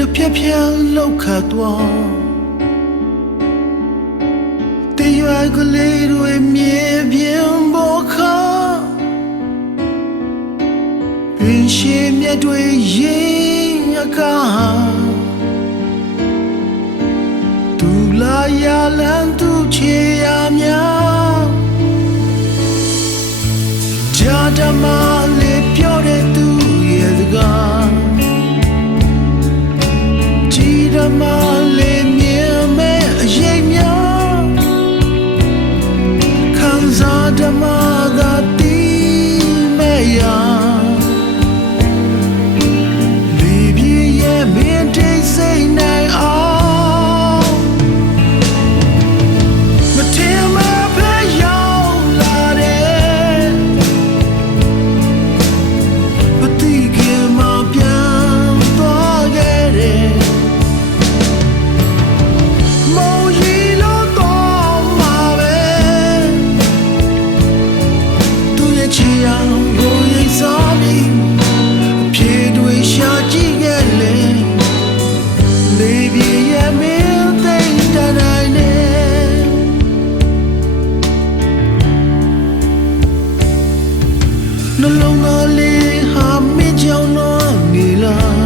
တပြက်ပြက်လောက်ခတ်သွားတရွာကလေးတွေမြေပြင်ပေါ်ခါပင်ရှိမြတ်တွေရင်အကားသူလာရလန်းသူချေရများဂျာတမလေးပြောတဲ့သူရဲ့စကားကြည်တမလေးမြင်မဲ့အရေးများခံစားတမသာတီးမဲ့ရာလေးပြည့်ရဲ့မင်းတိတ်စိတ်နိုင်အောင်မထင်မှဖက်ရောက်လာတယ်မသိခင်မှာပြန်သွားခဲ့တယ်မောင်ရီလို့တော့မှာပဲသူရဲ့ချီအောင်ကိုရိပ်စားပြီးအဖြေတွေရှာကြည့်ခဲ့လေလေးပြည့်ရဲ့မင်းသိမ့်တနိုင်နေနှလုံးသားလေးဟာမင်းကြောင့်တော့နေလား